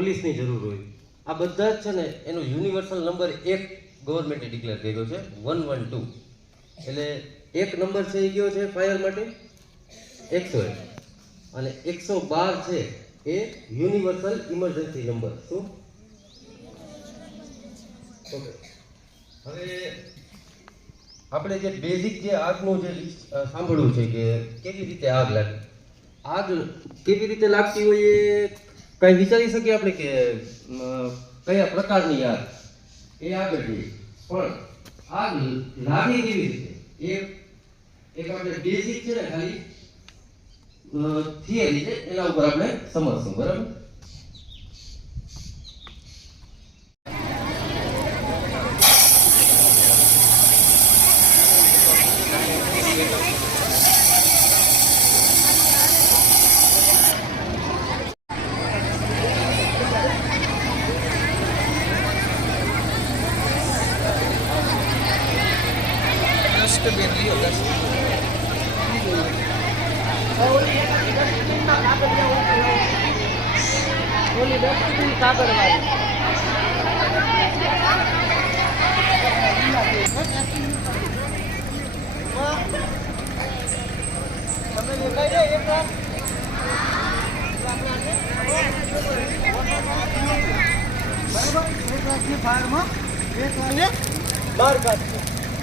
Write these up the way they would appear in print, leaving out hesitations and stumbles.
પોલીસની જરૂર હોય, આ બધા જ છે ને એનો યુનિવર્સલ નંબર એક ગવર્મેન્ટે ડિક્લેર કર્યો છે 112. એટલે એક નંબર છે એ કયો છે ફાયર માટે 101 અને 112 છે એ યુનિવર્સલ ઇમરજન્સી નંબર. શું? ઓકે, હવે આપણે જે બેઝિક જે આગનું જે સાંભળવું છે કે કેવી રીતે આગ લાગે, આગ કેવી રીતે લાગતી હોય એ કઈ વિચારી શકીએ આપણે કે કયા પ્રકારની આગ એ આગળ જઈએ, પણ આગ લાગે કેવી રીતે એક આપણે બેઝિક છે ને ખાલી થિયરી છે એના ઉપર આપણે સમજશું. બરાબર?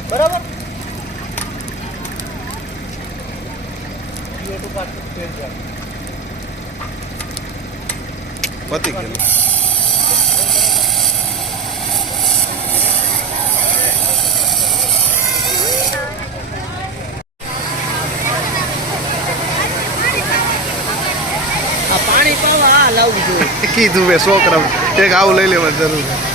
બરાબર. પતી ગયું. પાણી પાવા લાવવું જોઈએ કીધું મેં 100 ગ્રામ એક આવું લઈ લેવા જરૂર.